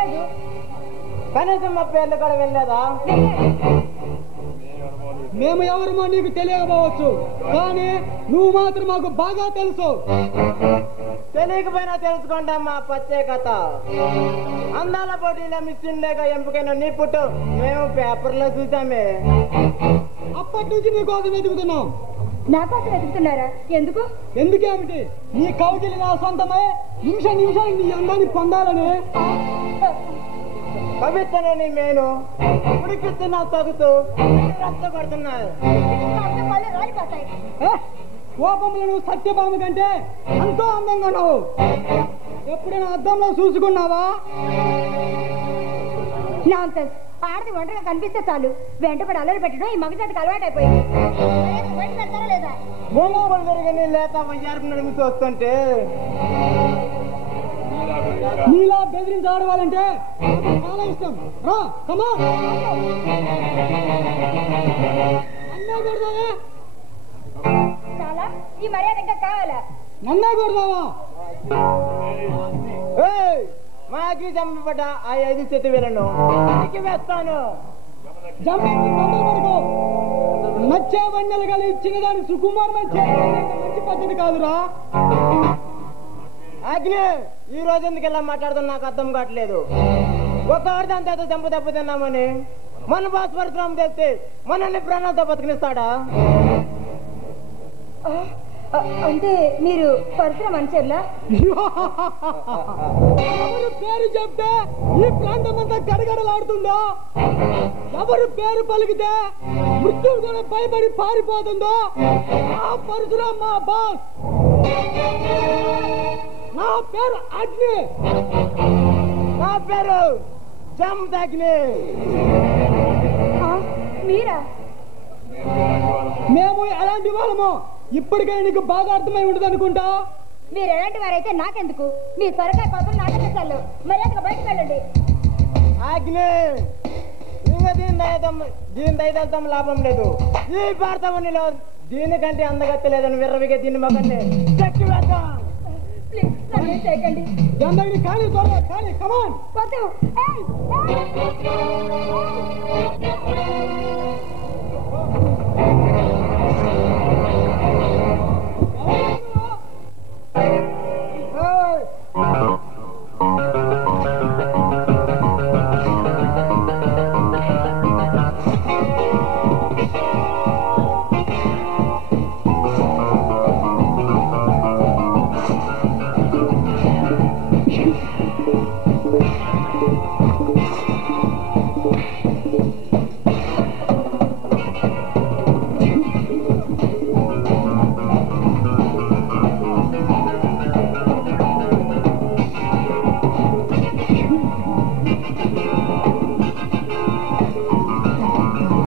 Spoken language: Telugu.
లేదు. కనీసం మా పేర్లు కూడా వెళ్ళలేదా? మేము ఎవరమో నీకు తెలియకపోవచ్చు, కానీ నువ్వు మాత్రం మాకు బాగా తెలుసు. తెలియకపోయినా తెలుసుకుంటాం మా ప్రత్యేకత. అందాల పోటీలో మిస్ ఇండియాగా ఎంపికైన నీ పుట్టు మేము పేపర్లో చూసామే. అప్పటి నుంచి నీ కోసం వెతుకుతున్నాం. నా కోసం వెతుకుతున్నారా? ఎందుకు? ఎందుకేమిటి, నీ కౌగిలి నా సొంతమే, నిమిషానికి నీ అందాన్ని పొందాలని. పవిత్రని నేను ఉడికిస్తున్నా తగుతూ రచ్చగొడుతున్నాను. కోపంలో నువ్వు సత్యభామ కంటే ఎంతో అందంగా ఉన్నావు. ఎప్పుడైనా అద్దంలో చూసుకున్నావా? నాన్సెన్స్. ఆడది ఒంటరిగా కనిపిస్తే చాలు వెంటపడి అల్లరి పెట్టడం ఈ మగజాతికి అలవాటు అయిపోయింది. లేదా మూడు జరిగిన లేత వయ్యారు నడుముతూ వస్తుంటే నీలా బెదిరించి ఆడవాలంటే చాలా ఇష్టం. రా కమా. అన్నా కొడదావా? చాలా ఈ మర్యాద ఇంకా కావాలా? నన్నా కొడదావా? మాకి చంపబడ్డ ఆ 5 చేతివేలను వేస్తాను. వరకు నచ్చే వన్నెలు కలిగి చిన్నదాని సుకుమారమైన మంచి పద్ధతి కాదురా. అగ్ని ఈ రోజు ఎందుకెలా మాట్లాడుతున్నా నాకు అర్థం కావట్లేదు. ఒక ఆడదాంతో చంపు తిన్నామని మన బాస్ పరశురాము తెలిస్తే మనల్ని ప్రాణాలతో బతికినిస్తాడా? అంటే మీరు పరశురామ అనుచరులా? ఎవరు పేరు చెప్తే ఈ ప్రాంతం అంతా గడగడలాడుతుందో, ఎవరు పేరు పలికితే మృత్యువు కూడా భయపడి పారిపోతుందో ఆ పరశురామ మా బాస్. నా పేరు అగ్ని. నా పేరు జమదగ్ని. మీరా? మేము ఎలాంటి వాళ్ళమో ఇప్పటికైనా నీకు బాగా అర్థమై ఉండదు అనుకుంటా. మీరు ఎలాంటి వారైతే నాకెందుకు? మీ సొరకాయ పాత్రలు నాకే చాలు. మర్యాదగా బయటకు వెళ్ళండి. అగ్ని ఇంకా దీని దయదలతం లాభం లేదు. ఈ భారతమనిలో దీనికంటే అందగత్త లేదని విర్రవిగా దీన్ని మగండి చెక్కి వేద్దాం. ప్లీజ్ నన్ను చేయకండి. కానీ త్వరగా కానీ కమాన్. వద్దు. ఏయ్!